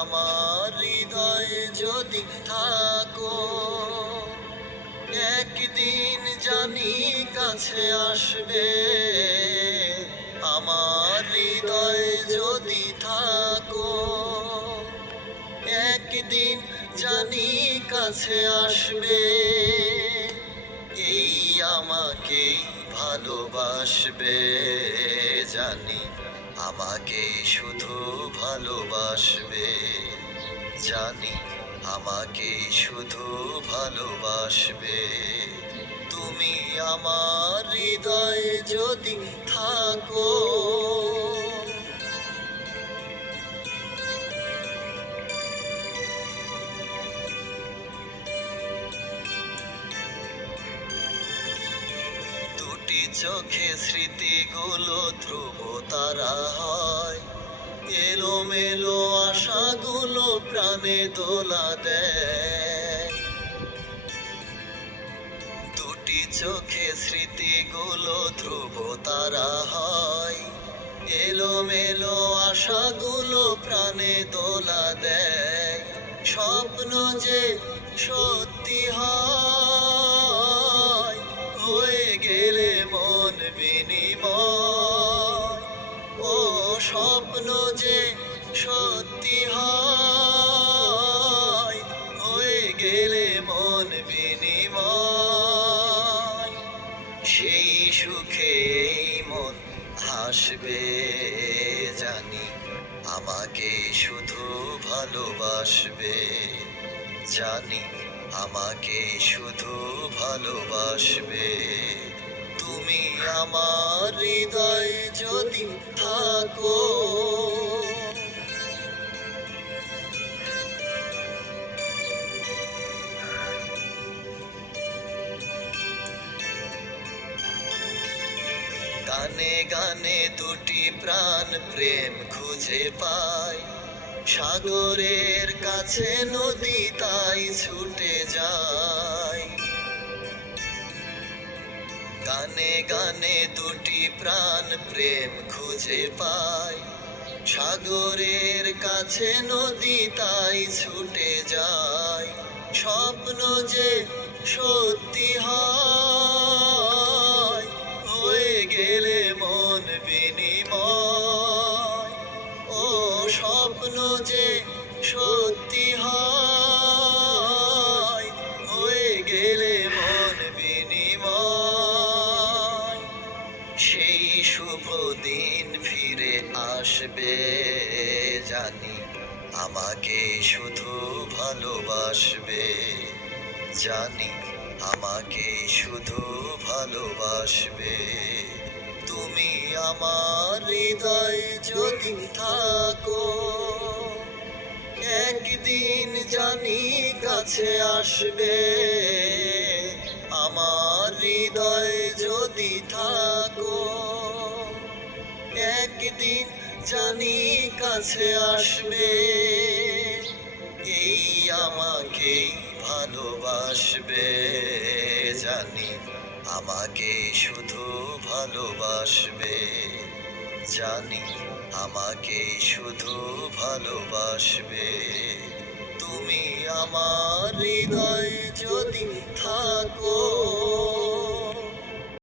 আমার হৃদয়ে যদি থাকো, একদিন জানি কাছে আসবে। আমার হৃদয়ে যদি থাকো, একদিন জানি কাছে আসবে। এই আমাকে ভালোবাসবে, জানি আমাকে শুধু ভালোবাসবে, জানি আমাকে শুধু ভালোবাসবে। তুমি আমার হৃদয়ে যদি থাকো। দুটি চোখে স্মৃতিগুলো ধ্রুব তারা হয়, এলোমেলো আশাগুলো প্রাণে দোলা দেয়। দুটি চোখে স্মৃতিগুলো ধ্রুব তারা হয়, এলোমেলো আশাগুলো প্রাণে দোলা দেয়। স্বপ্ন যে সত্যি হয়, হয়ে গেলে মন বিনিময়। ও স্বপ্ন যে সত্যি হয়, হয়ে গেলে মন বিনিময়। সেই সুখে এই মন হাসবে, জানি আমাকে শুধু ভালোবাসবে, জানি আমাকে শুধু ভালোবাসবে। তুমি আমার হৃদয়ে যদি থাকো। গানে গানে দুটি প্রাণ প্রেম খুঁজে পায়, সাগরের কাছে নদী তাই ছুটে যায়। গানে গানে দুটি প্রাণ প্রেম খুঁজে পায়, সাগরের কাছে নদী তাই ছুটে যায়। স্বপ্ন যে সত্যি হয়, হয়ে গেলে মন বিনিময়। ও স্বপ্ন যে সত্যি হয়, হয়ে গেলে মন বিনিময়। সেই শুভ দিন ফিরে আসবে, জানি আমাকে শুধু ভালোবাসবে, জানি আমাকে শুধু ভালোবাসবে। তুমি আমার হৃদয়ে যদি থাকো, একদিন জানি কাছে আসবে। আমার হৃদয়ে যদি থাকো, একদিন জানি কাছে আসবে। এই আমাকে ভালোবাসবে, জানি আমাকে শুধু ভালোবাসবে, জানি আমাকে শুধু ভালোবাসবে। তুমি আমার হৃদয়ে যদি থাকো।